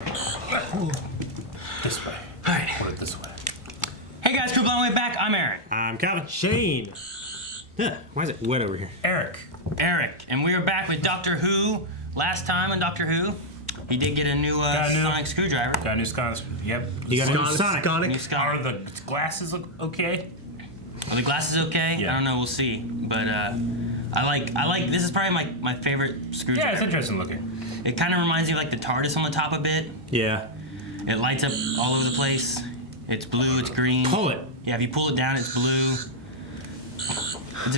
This way. All right. Put it this way. Hey guys, crew blown way back. I'm Eric. I'm Calvin. Shane. Why is it wet over here? Eric. And we are back with Doctor Who. Last time on Doctor Who, he did get a new sonic screwdriver. Got a new Sonic. Yep. You got a new Sonic. New Sonic. Are the glasses okay? Are the glasses okay? Yeah. I don't know. We'll see. But I like. This is probably my favorite screwdriver. Yeah, it's interesting looking. It kind of reminds me of like the TARDIS on the top a bit. Yeah. It lights up all over the place. It's blue. It's green. Pull it. Yeah, if you pull it down, it's blue.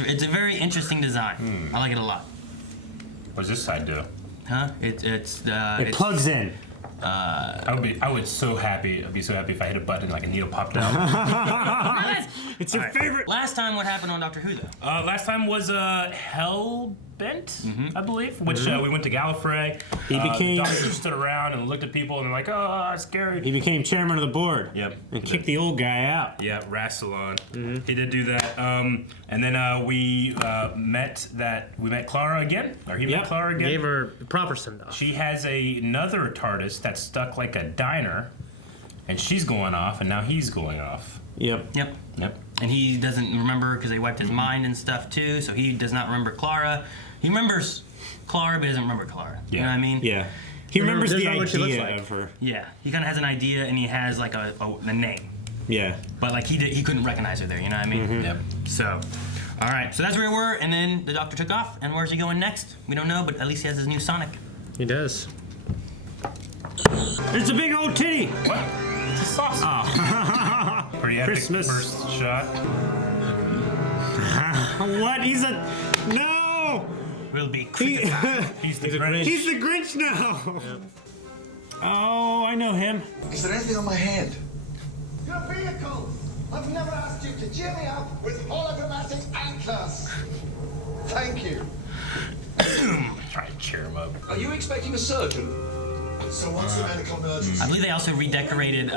It's a very interesting design. I like it a lot. What does this side do? Huh? It plugs in. I'd be so happy. I'd be so happy if I hit a button and like a needle popped out. It's your favorite. Last time, what happened on Doctor Who though? Last time was Hellbent, I believe, which we went to Gallifrey. He became. The doctor stood around and looked at people and they're like, "Oh, it's scary." He became chairman of the board. Yep. And kicked the old guy out. Yeah, Rassilon. He did do that. And then we met Clara again, or he met Clara again. Gave her the proper send-off. She has another TARDIS that's stuck like a diner, and she's going off, and now he's going off. Yep. And he doesn't remember because they wiped his mind and stuff too, so he does not remember Clara. He remembers Clara, but he doesn't remember Clara. Yeah. You know what I mean? Yeah. He remembers the Doesn't know what she looks idea like. of her. Yeah. He kind of has an idea, and he has like a name, Yeah. but like he couldn't recognize her there. You know what I mean? Yep. So, all right. So that's where we were, and then the Doctor took off. And where's he going next? We don't know, but at least he has his new Sonic. He does. There's a big old titty. What? It's a sauce. Oh. Pretty epic Christmas. first shot. What? He's a. No! Will be He, He's the Grinch. he's the Grinch now. Oh, I know him. Is there anything on my hand? Your vehicle! I've never asked you to cheer me up with hologrammatic anchors! Thank you. Try to cheer him up. Are you expecting a surgeon? So what's the medical emergency? I believe they also redecorated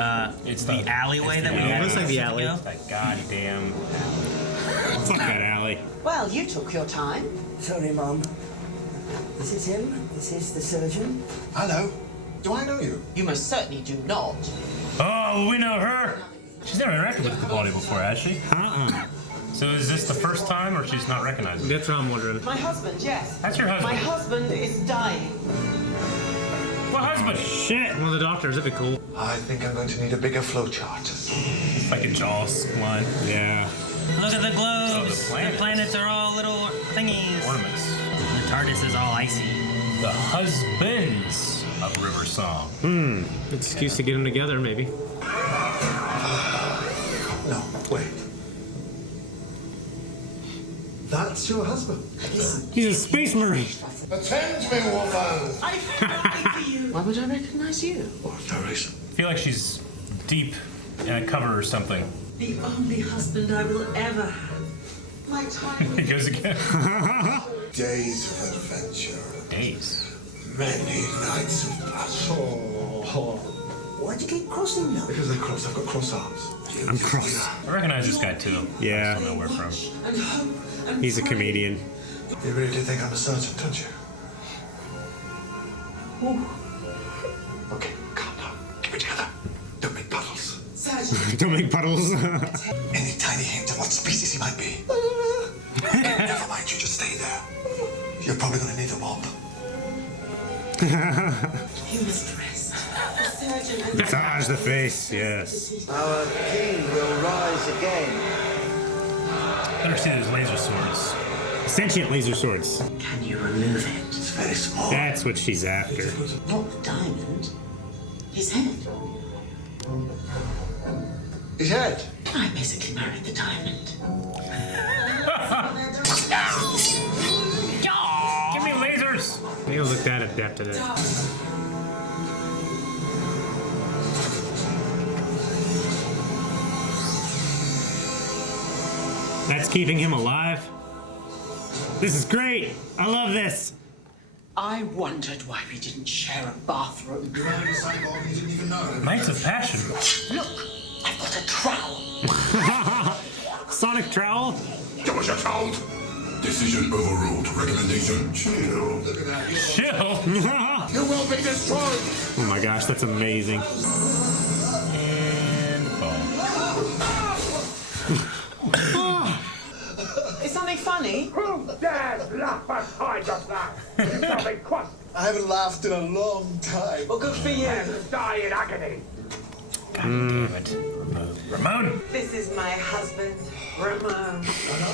It's the alleyway that we alley. had. Looks like the alley. That goddamn. Fuck that alley. Well, you took your time. Sorry, Mum. This is him. This is the surgeon. Hello. Do I know you? You most certainly do not. Oh, we know her. She's never interacted with the body before, has she? So is this the first time, or she's not recognizing? That's what I'm wondering. My husband, yes. That's your husband. My husband is dying. What husband? Shit. One of the doctors, that'd be cool. I think I'm going to need a bigger flowchart. It's like a Jaws line. Yeah. Look at the globes. Oh, the the planets. planets are all little thingies. Ornaments. The TARDIS is all icy. The husbands of River Song. Excuse to get them together, maybe. No, wait. That's your husband. He's a space marine. Attend me, woman! I fly for you. Why would I recognize you? Oh, no reason. I feel like she's deep in a cover or something. The only husband I will ever have. My time. It goes again. Days of adventure. Days. Many nights of passion. Why'd you keep crossing them? Because they're crossed. I've got cross arms. I'm cross. I recognize this guy too. Yeah. I don't know where from. And hope and He's a pray. comedian. You really do think I'm a surgeon, don't you? Okay, calm down. Keep it together. Don't make puddles. Surgeon. Don't make puddles. Any tiny hint of what species he might be. Never mind, you just stay there. You're probably going to need a mop. You must rest. The surgeon and Massage the face, yes. Our king will rise again. Better see those laser swords. Sentient laser swords. Can you remove it? It's very small. That's what she's after. Not the diamond. His head. His head. I basically married the diamond. Give me lasers. He don't look that adept at it. That's keeping him alive. This is great. I love this. I wondered why we didn't share a bathroom. You married a cyborg you didn't even know. Knights of Passion. Look, I've got a trowel. Sonic trowel. Do as you're told. Decision overruled. Recommendation. Chill. Look at that. Chill. You will be destroyed. Oh my gosh, that's amazing. And fall. Is something funny? Who dares laugh behind us now? You shall be crushed. I haven't laughed in a long time. Well, good for you. And die in agony. God damn it. Ramon! This is my husband, Ramon.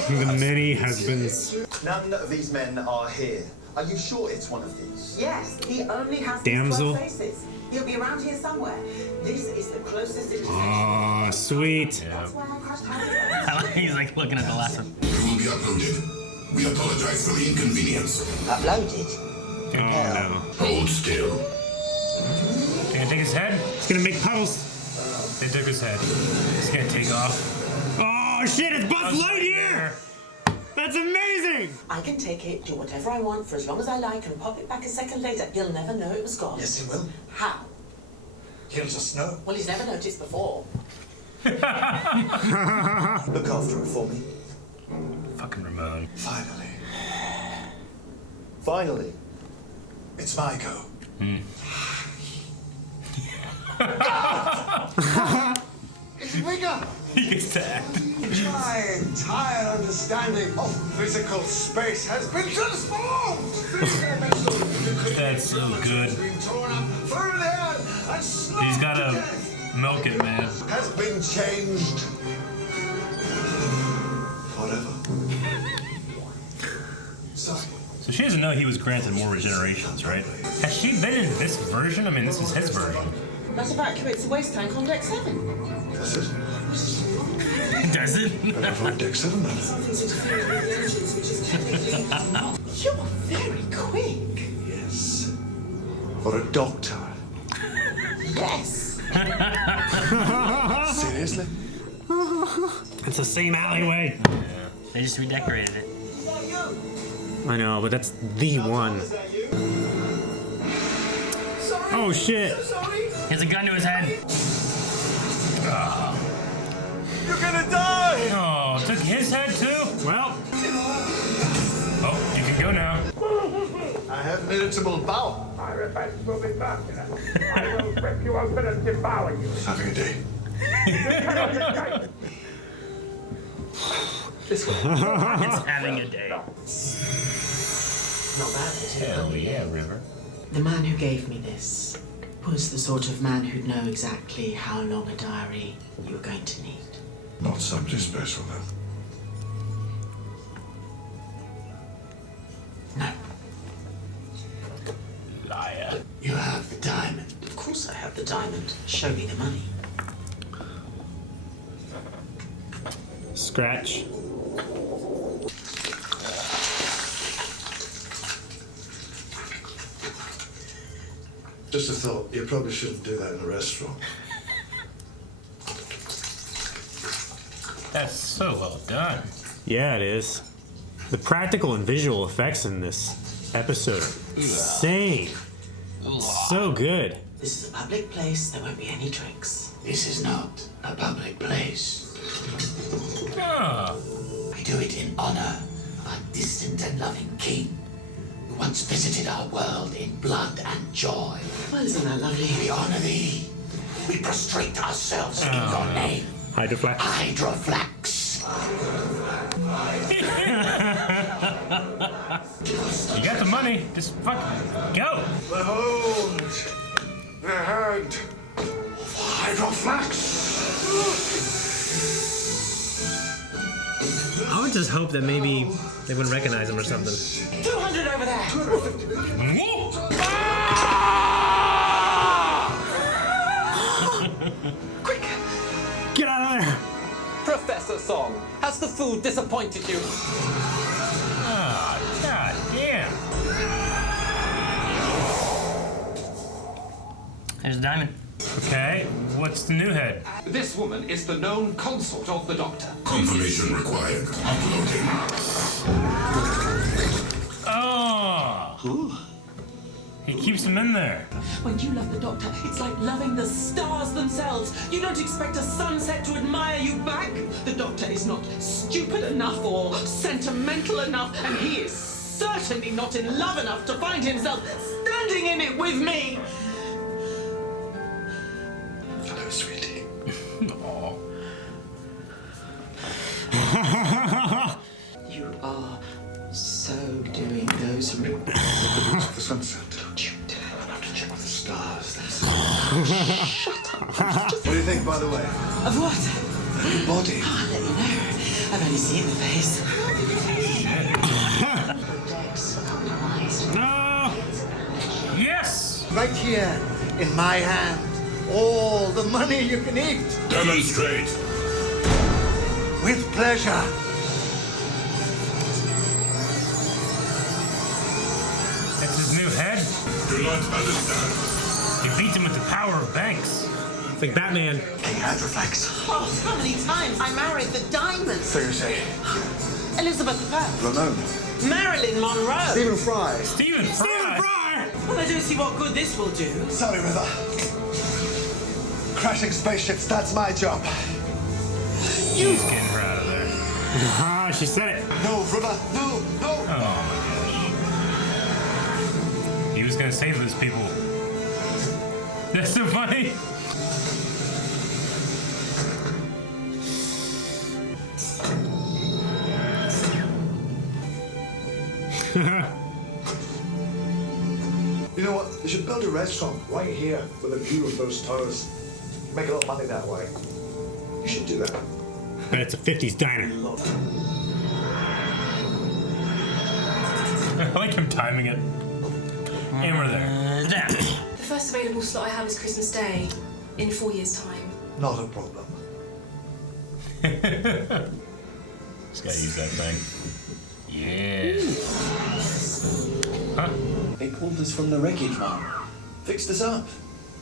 The many husbands. None of these men are here. Are you sure it's one of these? Yes, he only has these Damsel. 12 faces. He'll be around here somewhere. This is the closest intersection. Oh, sweet. That's why I crushed houses. He's like looking at the last one. You will be uploaded. We apologize for the inconvenience. Uploaded? Oh no. Hold still. They gonna take his head? It's gonna make puddles. They took his head. He's gonna take off. Oh shit, it's Buzz Lightyear! That's amazing! I can take it, do whatever I want for as long as I like, and pop it back a second later. He'll never know it was gone. Yes, he will. How? He'll just know. Well, he's never noticed before. Look after it for me. Fucking Ramon. Finally. Finally. It's my go. It's bigger. He gets to act. My entire understanding of physical space has been transformed. That's so good. He's gotta milk it, man. Has been changed. Whatever. Sorry. So she doesn't know he was granted more regenerations, right? Has she been in this version? I mean, this is his version. That evacuates the waste tank on deck 7. That's it. Does it? On deck 7 then. Something's interfering with the engines, which is technically... You're very quick. Yes. For a doctor. Yes. Seriously? It's the same alleyway. They just redecorated it. I know, but that's the one. Oh shit. He has a gun to his head. You're gonna die. Oh, took his head too? Well, Oh, you can go now. I have an irritable bowel. My revenge will be personal. I will rip you open and devour you. Having a day. You cannot escape. This way. It's having a day. Not bad, is it? Hell yeah, River. The man who gave me this was the sort of man who'd know exactly how long a diary you were going to need. Not somebody special, then. No. Liar. You have the diamond. Of course I have the diamond. Show me the money. scratch. Just a thought, you probably shouldn't do that in a restaurant. That's so well done. Yeah, it is. The practical and visual effects in this episode are insane. So good. This is a public place. There won't be any drinks. This is not a public place. Oh. I do it in honor of our distant and loving king, who once visited our world in blood and joy. Well, isn't that lovely? We honor thee. We prostrate ourselves in your name. Hydroflax. Hydroflax. You got the money. Just fucking go. Behold, the hand of Hydroflax. I would just hope that maybe they wouldn't recognize him or something. 200 over there. Quick! Get out of there! Professor Song, has the food disappointed you? Ah, god damn. There's a diamond. Okay, what's the new head? This woman is the known consort of the Doctor. Confirmation required. Uploading. Oh! He keeps him in there. When you love the Doctor, it's like loving the stars themselves. You don't expect a sunset to admire you back. The Doctor is not stupid enough or sentimental enough, and he is certainly not in love enough to find himself standing standing in it with me. Hello, sweetie. You are so doing those roots. The sunset. Don't you dare. I'll have to check with the stars. Shut up. What do you think, by the way? Of what? Your body. I'll let you know. I've only seen the face. No! Yes! Right here, in my hand. All the money you can eat. Demonstrate. With pleasure. That's his new head. Do not understand. He beat him with the power of banks. It's like Batman. King Hydroflex. Oh, how many times I married the diamond. So you say. Elizabeth I. Ramon. Marilyn Monroe. Stephen Fry. Stephen Fry! Well, I don't see what good this will do. Sorry, River. Crashing spaceships, that's my job. He's getting her out of there. Ah, she said it. No, River, no, no. Oh my gosh. He was gonna save those people. That's so funny. You know what? They should build a restaurant right here with a view of those towers. Make a lot of money that way. You should do that. But it's a 50s diner. I like him timing it. And we're there. The first available slot I have is Christmas Day in 4 years' time. Not a problem. Just gotta use that thing. Yeah. Huh? They called us from the wreckage, Mum. Fixed us up.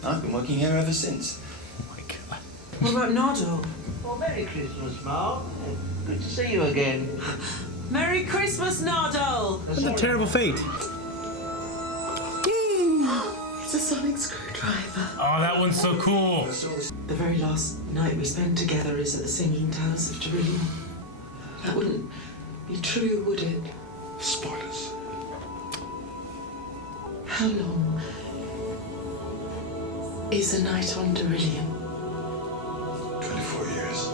I've been working here ever since. Oh my god. What about Nodal? Well, Merry Christmas, Mark. Good to see you again. Merry Christmas, Nodal! What a terrible fate. It's a sonic screwdriver. Oh, that one's so cool. The very last night we spent together is at the Singing Towers of Jerusalem. That wouldn't be true, would it? Spoilers. How long is a night on Darillium? 24 years.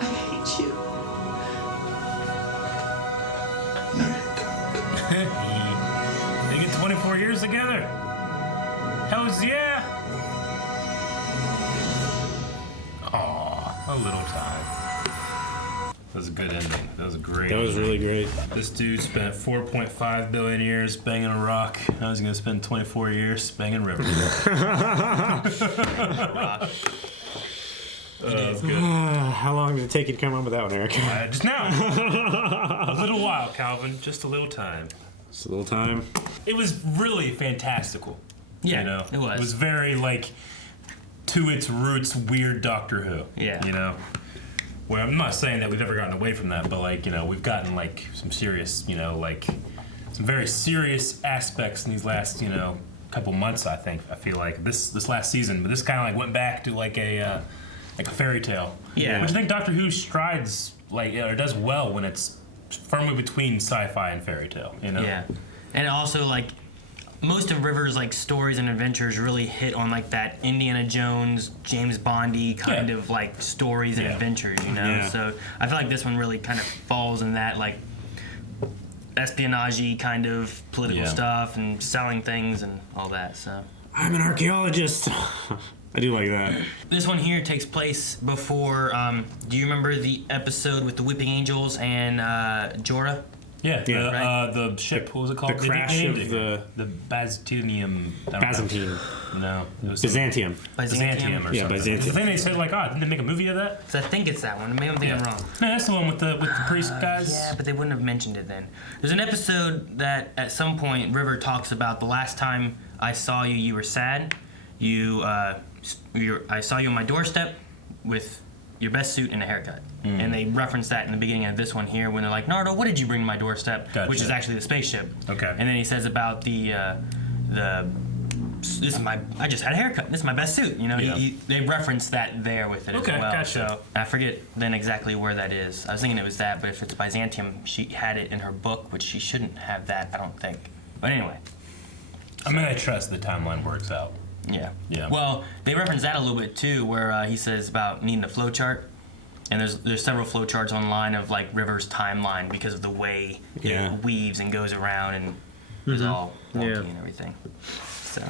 I hate you. No, you don't. They get 24 years together. Hells yeah. Aw, a little time. That was a good ending. That was a great That was really great. This dude spent 4.5 billion years banging a rock. I was gonna spend 24 years banging River. That's good. How long did it take you to come up with that one, Eric? Just now. A little while, Calvin. Just a little time. Just a little time. It was really fantastical. Yeah, you know? it was. It was very, like, to its roots, weird Doctor Who. Yeah. You know? Well, I'm not saying that we've ever gotten away from that, but, like, you know, we've gotten, like, some serious, you know, like, some very serious aspects in these last, you know, couple months, I think. I feel like this last season, but this kind of, like, went back to, like a fairy tale. Yeah. Which I think Doctor Who strides, like, or does well when it's firmly between sci-fi and fairy tale, you know? Yeah. And also, like, most of River's, like, stories and adventures really hit on, like, that Indiana Jones, James Bondy kind of, like, stories and adventures, you know? Yeah. So I feel like this one really kind of falls in that, like, espionage-y kind of political stuff and selling things and all that, so. I'm an archaeologist. I do like that. This one here takes place before, do you remember the episode with the Whipping Angels and Jorah? Yeah, right? The ship, what was it called? The crash of the Byzantium. Byzantine. No, it was Byzantium. Byzantium or Yeah, something. Byzantium. The thing they said, like, didn't they make a movie of that? So I think it's that one. Maybe I'm thinking wrong. No, that's the one with the priest guys. Yeah, but they wouldn't have mentioned it then. There's an episode that at some point River talks about the last time I saw you, you were sad. I saw you on my doorstep with your best suit and a haircut. And they reference that in the beginning of this one here when they're like, Nardo, what did you bring to my doorstep? Gotcha. Which is actually the spaceship. Okay. And then he says about the I just had a haircut. This is my best suit. You know, Yeah. they reference that there with it Okay, as well. gotcha. So I forget then exactly where that is. I was thinking it was that, but if it's Byzantium, she had it in her book, which she shouldn't have that, I don't think. But anyway. I mean, I trust the timeline works out. Yeah. Yeah. Well, they reference that a little bit too, where he says about needing a flow chart. And there's several flow charts online of like River's timeline because of the way it weaves and goes around and is all wonky and everything. So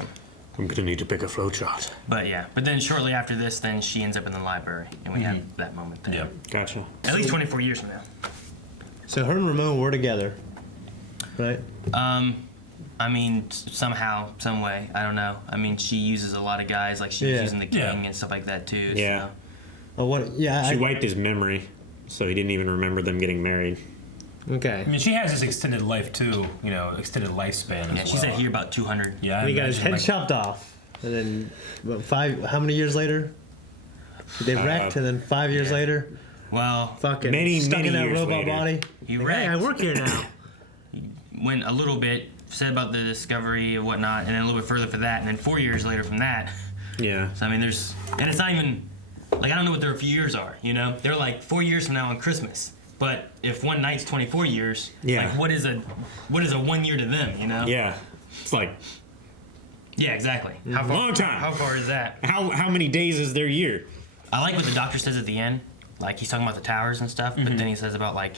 I'm gonna need to pick a flowchart. But then shortly after this, then she ends up in the library, and we have that moment there. Yeah. Gotcha. At least 24 years from now. So her and Ramon were together, right? I mean, somehow, some way, I don't know. I mean, she uses a lot of guys, like she's using the king and stuff like that too. Yeah. So. Oh, what? Yeah. She wiped his memory, so he didn't even remember them getting married. Okay. I mean, she has this extended life too. You know, extended lifespan. Yeah, as she well. said here about 200. Yeah. And he got his head chopped off, and then how many years later? They wrecked, and then 5 years later, well, fucking many stuck in that years robot later. body. He Like, wrecked. hey, I work here now. Went a little bit, said about the discovery and whatnot, and then a little bit further for that, and then 4 years later from that. Yeah. So I mean, and it's not even like I don't know what their years are. You know, they're like 4 years from now on Christmas. But if one night's 24 years, like what is a 1 year to them? You know? Yeah. It's like Yeah, exactly. How far, long time. How far is that? How many days is their year? I like what the doctor says at the end. Like he's talking about the towers and stuff, but then he says about like,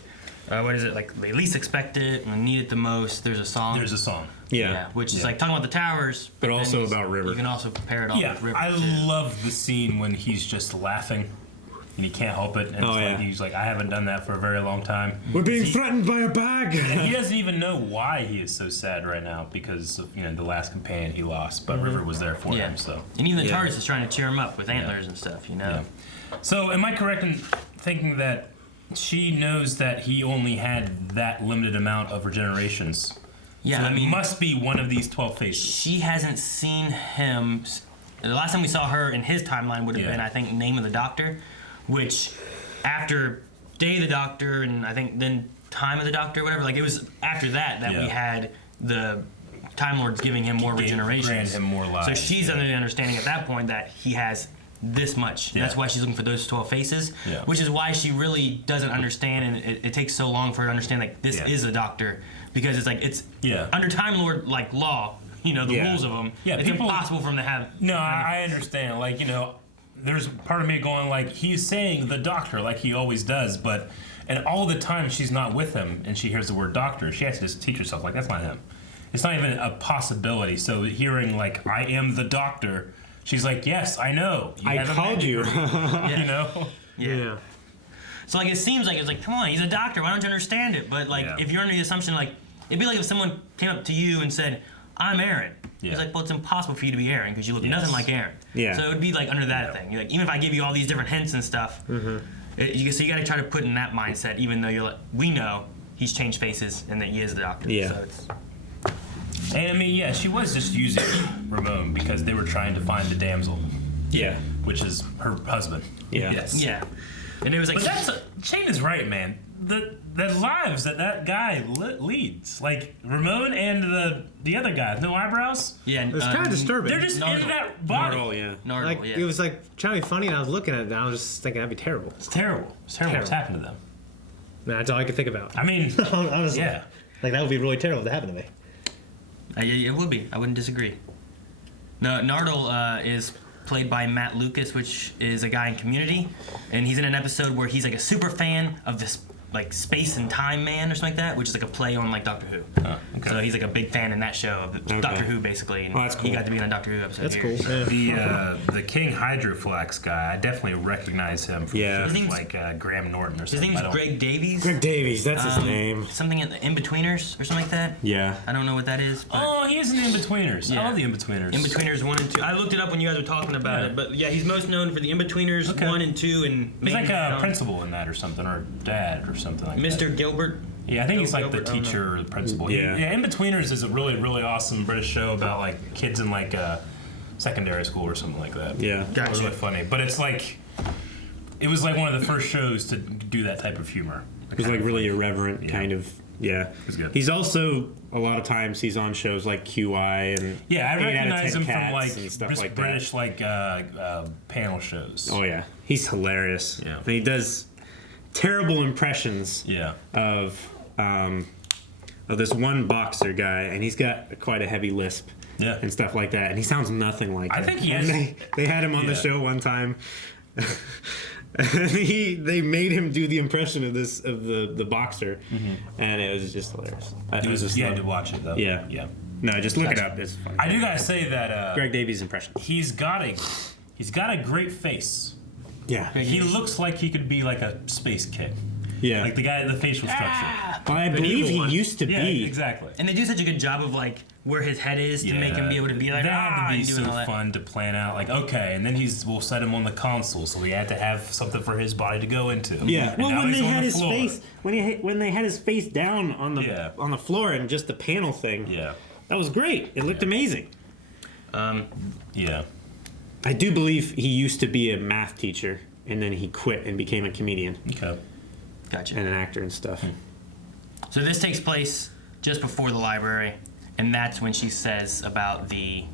what is it? Like they least expect it and need it the most. There's a song. There's a song. Yeah. Which is like talking about the towers, But then also he's- about River. You can also compare it all Yeah, with River. I too. love the scene when he's just laughing and he can't help it. And it's like, he's like, I haven't done that for a very long time. We're being threatened by a bag. And he doesn't even know why he is so sad right now because of the last companion he lost, but River was there for him. So And even the TARDIS is trying to cheer him up with antlers and stuff. You know. Yeah. So am I correct in thinking that she knows that he only had that limited amount of regenerations? Yeah, so I it mean, must be one of these 12 faces. She hasn't seen him. The last time we saw her in his timeline would have been, I think, Name of the Doctor, which after Day of the Doctor and I think then Time of the Doctor, whatever. Like it was after that we had the Time Lords giving him more regenerations. Grant him more lives. So she's under the understanding at that point that he has this much. Yeah. That's why she's looking for those 12 faces, which is why she really doesn't understand, and it takes so long for her to understand like this is a doctor, because it's like it's under Time Lord like law, the rules of them. Yeah, it's impossible for him to have. No, I understand. Like there's part of me going like he's saying the doctor like he always does, but and all the time she's not with him and she hears the word doctor, she has to just teach herself like that's not him. It's not even a possibility. So hearing like I am the doctor. She's like, yes, I know. I called you. Yeah. So like it seems like it's like, come on, he's a doctor. Why don't you understand it? But like if you're under the assumption like it'd be like if someone came up to you and said, I'm Aaron. He's like, well, it's impossible for you to be Aaron because you look nothing like Aaron. Yeah. So it would be like under that thing. You're like, even if I give you all these different hints and stuff, so you got to try to put in that mindset. Even though we know he's changed faces and that he is the doctor. Yeah. So it's, and I mean, she was just using Ramon because they were trying to find the damsel. Yeah. Which is her husband. Yeah. Yes. Yeah. And it was like, but Shane is right, man. The lives that guy leads, like Ramon and the other guy, no eyebrows. Yeah, it was kind of disturbing. They're just in that body. Nardole, It was like trying to be funny, and I was looking at it, and I was just thinking that'd be terrible. It's terrible. It's terrible what's happened to them. Man, that's all I could think about. I mean, honestly, yeah, like that would be really terrible if that happened to me. It would be. I wouldn't disagree. No, Nardole is played by Matt Lucas, which is a guy in Community, and he's in an episode where he's like a super fan of this like Space and Time Man or something like that, which is like a play on like Doctor Who. Oh, okay. So he's like a big fan in that show of Doctor Who basically, and that's cool. he got to be in a Doctor Who episode. That's here. cool. Yeah. The King Hydroflex guy, I definitely recognize him from Yeah. shows like Graham Norton or His something. name's Greg Davies. Greg Davies, that's his name. Something at the In-Betweeners or something like that. Yeah. I don't know what that is. But Oh, he is in the In-Betweeners. I love the In-Betweeners. In-Betweeners 1 and 2. I looked it up when you guys were talking about it, but yeah, he's most known for the In-Betweeners 1 and 2, and He's like a maybe principal in that or something, or dad or something like that. Mr. Gilbert. Yeah, I think he's like Gilbert, the I don't teacher or the principal. Yeah. In-Betweeners is a really, really awesome British show about like kids in like secondary school or something like that. Yeah. It was really funny. But it's like, it was like one of the first shows to do that type of humor. It was like really irreverent, kind of Yeah. He's also, a lot of times, he's on shows like QI and Yeah, I 8 out of recognize 10 him from Cats like and stuff British, like British that. panel shows. Oh yeah, he's hilarious. Yeah. And he does terrible impressions. Yeah. Of this one boxer guy, and he's got quite a heavy lisp. Yeah. And stuff like that, and he sounds nothing like him. I think he And has. They had him on the show one time. And they made him do the impression of the boxer, and it was just hilarious. I did watch it though. Yeah. No, just look it up. It's funny. I do gotta say that Greg Davies' impression. He's got a great face. Yeah. He looks like he could be like a space kid. Yeah. Like the guy, the facial structure. I believe he used to Yeah, be. exactly. And they do such a good job of like where his head is to make him be able to be like, that had to be and doing so all that. fun to plan out. Like, okay, and then we'll set him on the console, so we had to have something for his body to go into. Yeah. And Well, now when he's they on had the his floor. face, when they had his face down on the floor and just the panel thing. Yeah. That was great. It looked amazing. Yeah. I do believe he used to be a math teacher, and then he quit and became a comedian. Okay. Gotcha. And an actor and stuff. So this takes place just before the library, and that's when she says about the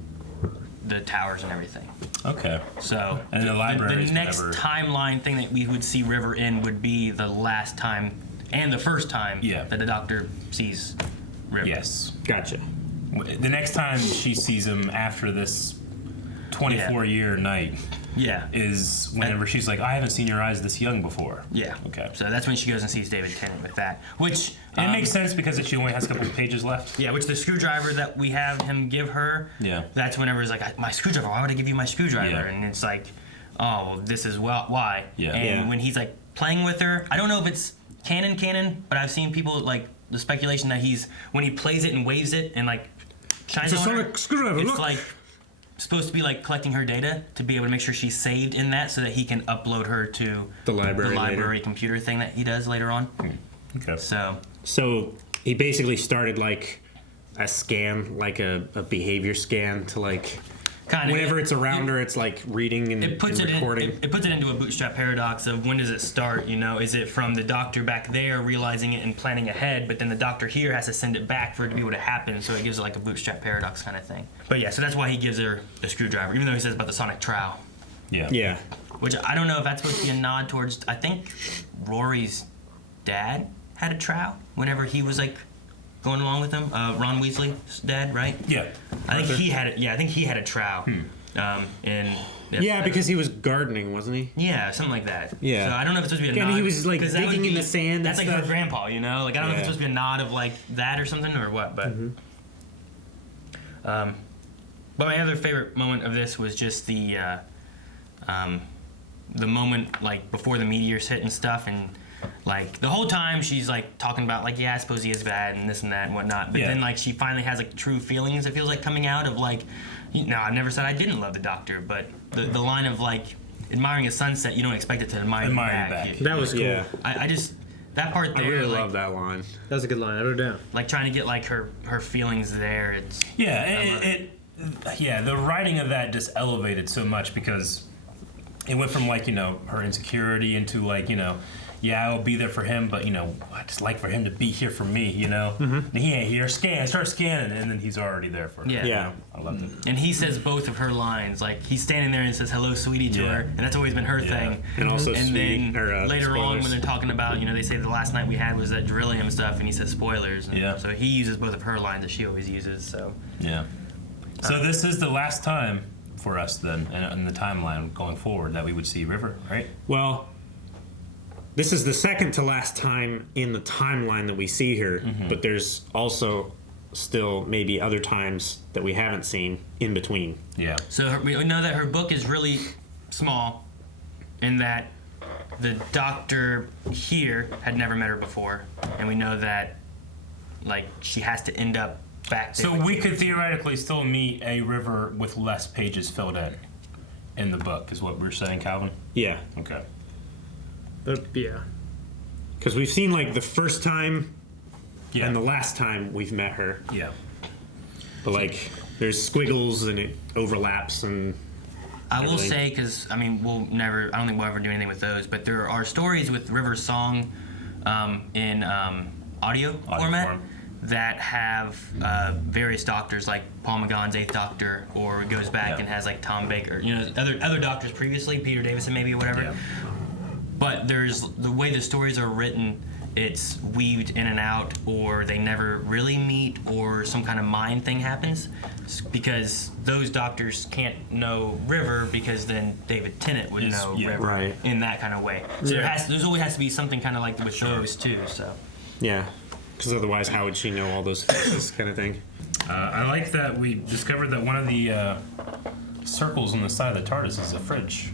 towers and everything. Okay. So And the library is the next whenever- timeline thing that we would see River in would be the last time and the first time that the Doctor sees River. Yes. Gotcha. The next time she sees him after this 24-year night is whenever she's like, I haven't seen your eyes this young before. Yeah. Okay. So that's when she goes and sees David Tennant with that, which And it makes sense because she only has a couple of pages left. Yeah, which the screwdriver that we have him give her. Yeah. That's whenever he's like, my screwdriver. Why would I give you my screwdriver? Yeah. And it's like, oh, well, this is why. Yeah. And Yeah. when he's like playing with her, I don't know if it's canon, but I've seen people like the speculation that when he plays it and waves it and like shines It's a on her, sonic screwdriver, it's look. like supposed to be like collecting her data to be able to make sure she's saved in that so that he can upload her to The library later. computer thing that he does later on. Okay. So he basically started like a scan, like a behavior scan to like. Kinda, Whenever it's around her, it's like reading and, it puts and it recording. it puts it into a bootstrap paradox of when does it start? You know, is it from the Doctor back there realizing it and planning ahead, but then the Doctor here has to send it back for it to be able to happen, so it gives it like a bootstrap paradox kind of thing. But yeah, so that's why he gives her the screwdriver, even though he says about the sonic trowel. Yeah. Yeah. Which I don't know if that's supposed to be a nod towards. I think Rory's dad had a trowel whenever he was like going along with him. Ron Weasley's dad, right? Yeah. I think he had it. Yeah, I think he had a trowel. Yeah, because he was gardening, wasn't he? Yeah, something like that. Yeah. So I don't know if it's supposed to be a And nod. he was, like, 'cause that would digging in be- the sand and That's like her stuff. grandpa, you know? Like, I don't know if it's supposed to be a nod of, like, that or something or what, but... But my other favorite moment of this was just the moment, like, before the meteors hit and stuff, and, like, the whole time she's, like, talking about, like, yeah, I suppose he is bad and this and that and whatnot, but then, like, she finally has, like, true feelings, it feels like, coming out of, like, no, I never said I didn't love the Doctor, but the line of, like, admiring a sunset, you don't expect it to admire you back. That was cool. Yeah. I just, that part there, I really like, love that line. That was a good line. I wrote it down. like, trying to get, like, her feelings there, it's... Yeah, the writing of that just elevated so much because it went from, like, you know, her insecurity into, like, you know, yeah, I'll be there for him, but, you know, I just like for him to be here for me, you know? And he ain't here. Start scanning, and then he's already there for her. Yeah. Yeah. I loved it. And he says both of her lines. Like, he's standing there and says, hello, sweetie, to her. And that's always been her thing. And also sweetie, then or, later on, spoilers. when they're talking about, you know, they say the last night we had was that Drillium stuff, and he says spoilers. And Yeah. so he uses both of her lines that she always uses, so. Yeah. So this is the last time for us, then, in the timeline going forward, that we would see River, right? Well, this is the second to last time in the timeline that we see her, but there's also still maybe other times that we haven't seen in between. Yeah. So we know that her book is really small, in that the Doctor here had never met her before, and we know that, like, she has to end up back there. So we could theoretically still meet a River with less pages filled in the book, is what we're saying, Calvin? Yeah. Okay. Yeah. Because we've seen, like, the first time and the last time we've met her. Yeah. But, like, there's squiggles and it overlaps and... I will everything. say, because, I mean, I don't think we'll ever do anything with those, but there are stories with River's song in audio format that have various doctors, like Paul McGonn's Eighth Doctor, or goes back and has like Tom Baker, other doctors previously, Peter Davison maybe, or whatever. Yeah. But there's the way the stories are written, it's weaved in and out, or they never really meet, or some kind of mind thing happens, because those doctors can't know River, because then David Tennant would know River in that kind of way. So there's always has to be something kind of like with those too. So yeah, because otherwise, how would she know all those faces, kind of thing? I like that we discovered that one of the circles on the side of the TARDIS is a fridge.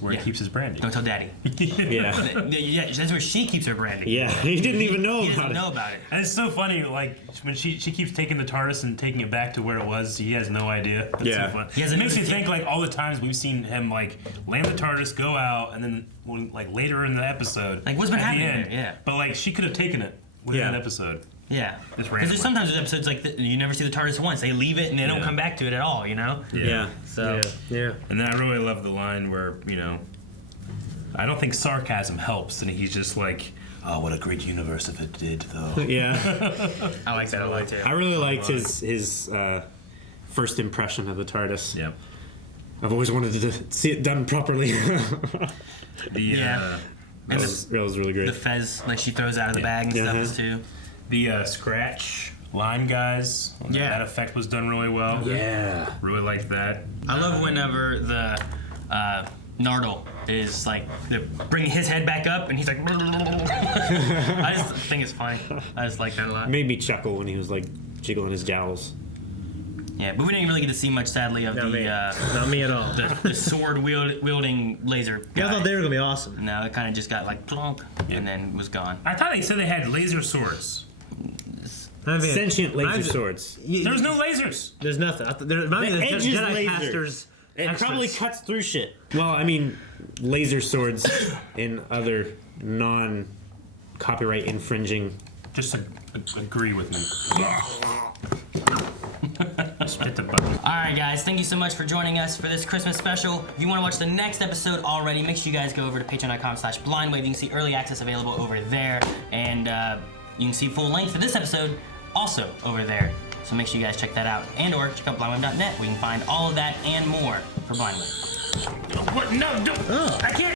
Where he keeps his brandy. Don't tell Daddy. Yeah, that's where she keeps her brandy. Yeah, he didn't even know he about it. Know about it. And it's so funny, like when she keeps taking the TARDIS and taking it back to where it was. He has no idea. That's so fun. It makes you think like all the times we've seen him like land the TARDIS, go out, and then like later in the episode, like what's been happening there? Yeah. But like she could have taken it within that episode. Yeah, because there's sometimes there's episodes like you never see the TARDIS once. They leave it and they don't come back to it at all. So and then I really love the line where I don't think sarcasm helps, and he's just like, "Oh, what a great universe if it did, though." Yeah, I like that a lot too. I really liked his first impression of the TARDIS. Yep. I've always wanted to see it done properly. And that was really great. The fez, like she throws out of the bag and stuff is too. The scratch line guys. That effect was done really well. Yeah. Really liked that. I love whenever the Nardole is like bringing his head back up and he's like. I just think it's funny. I just like that a lot. Made me chuckle when he was like jiggling his jowls. Yeah, but we didn't really get to see much, sadly, of not me at all. The sword wielding laser. Yeah, I thought they were gonna be awesome. No, it kind of just got like plonk and then was gone. I thought they said they had laser swords. Sentient laser swords. There's no lasers. There's nothing. The edge is laser. It probably cuts through shit. Well, I mean, laser swords in other non-copyright infringing. Just agree with me. Hit the button. Alright guys, thank you so much for joining us for this Christmas special. If you want to watch the next episode already, make sure you guys go over to patreon.com/blindwave. You can see early access available over there, and you can see full length for this episode also over there. So make sure you guys check that out, and or check out blindwave.net where you can find all of that and more for Blindwave. What? No, don't. I can't.